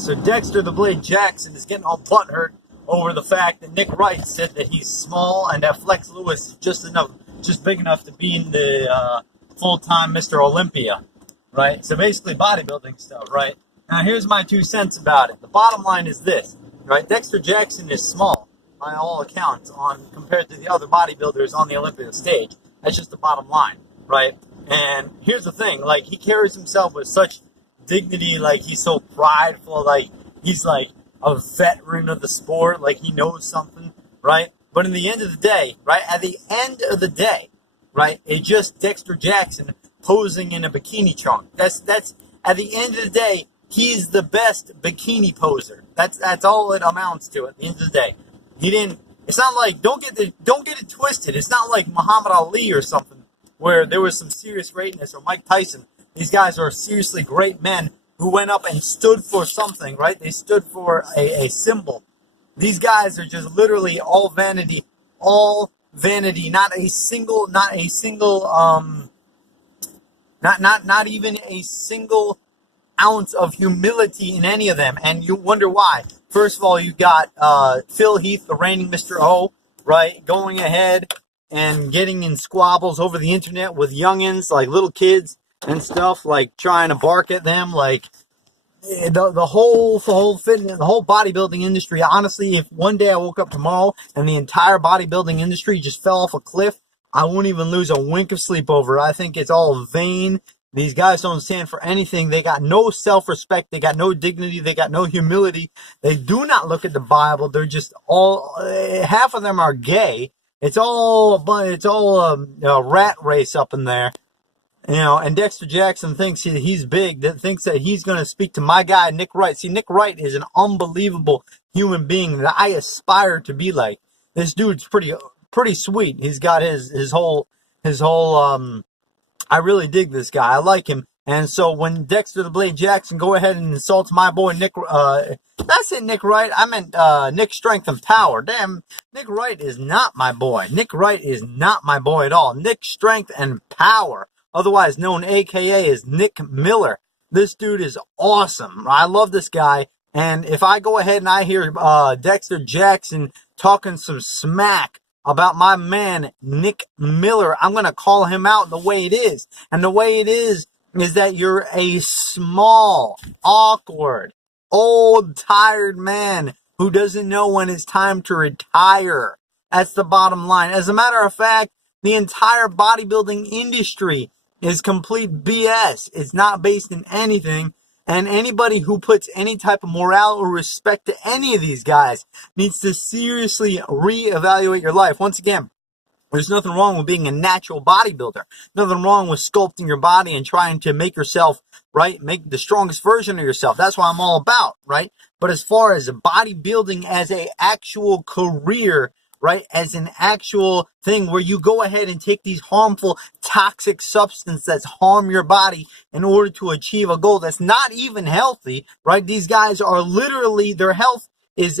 So Dexter the Blade Jackson is getting all butthurt over the fact that Nick Wright said that he's small and that Flex Lewis is just big enough to be in the full-time Mr. Olympia, right? So basically bodybuilding stuff, right? Now here's my 2 cents about it. The bottom line is this, right? Dexter Jackson is small by all accounts compared to the other bodybuilders on the Olympia stage. That's just the bottom line, right? And here's the thing, like, he carries himself with such dignity, like he's so prideful, like he's like a veteran of the sport, like he knows something, right? But in the end of the day, right, at the end of the day, right, it's just Dexter Jackson posing in a bikini trunk. That's at the end of the day, he's the best bikini poser. That's all it amounts to at the end of the day. It's not like, don't get it twisted. It's not like Muhammad Ali or something where there was some serious greatness, or Mike Tyson. These guys are seriously great men who went up and stood for something, right? They stood for a symbol. These guys are just literally all vanity, not even a single ounce of humility in any of them. And you wonder why. First of all, you got Phil Heath, the reigning Mr. O, right, going ahead and getting in squabbles over the internet with youngins, like little kids and stuff, like trying to bark at them, like the whole fitness, the whole bodybuilding industry. Honestly, if one day I woke up tomorrow and the entire bodybuilding industry just fell off a cliff, I wouldn't even lose a wink of sleep over it. I think it's all vain. These guys don't stand for anything. They got no self-respect. They got no dignity. They got no humility. They do not look at the Bible. They're just all, half of them are gay. It's all a rat race up in there. You know, and Dexter Jackson thinks he's big, thinks that he's going to speak to my guy, Nick Wright. See, Nick Wright is an unbelievable human being that I aspire to be like. This dude's pretty sweet. He's got his whole, I really dig this guy. I like him. And so when Dexter the Blade Jackson go ahead and insults my boy Nick, I said Nick Wright, I meant Nick Strength and Power. Damn, Nick Wright is not my boy. Nick Wright is not my boy at all. Nick Strength and Power, otherwise known AKA as Nick Miller. This dude is awesome. I love this guy. And if I go ahead and I hear Dexter Jackson talking some smack about my man Nick Miller, I'm going to call him out the way it is. And the way it is that you're a small, awkward, old, tired man who doesn't know when it's time to retire. That's the bottom line. As a matter of fact, the entire bodybuilding industry is complete BS. It's not based in anything. And anybody who puts any type of morale or respect to any of these guys needs to seriously reevaluate your life. Once again, there's nothing wrong with being a natural bodybuilder. Nothing wrong with sculpting your body and trying to make yourself, right, make the strongest version of yourself. That's what I'm all about, right? But as far as bodybuilding as a actual career, right, as an actual thing where you go ahead and take these harmful, toxic substances that harm your body in order to achieve a goal that's not even healthy, right? These guys are literally, their health is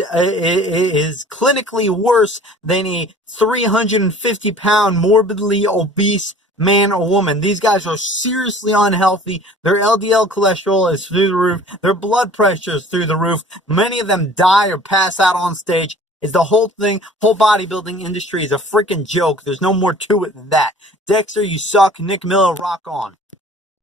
clinically worse than a 350-pound morbidly obese man or woman. These guys are seriously unhealthy. Their LDL cholesterol is through the roof. Their blood pressure is through the roof. Many of them die or pass out on stage. Is the whole bodybuilding industry is a freaking joke. There's no more to it than that. Dexter, you suck. Nick Miller, rock on.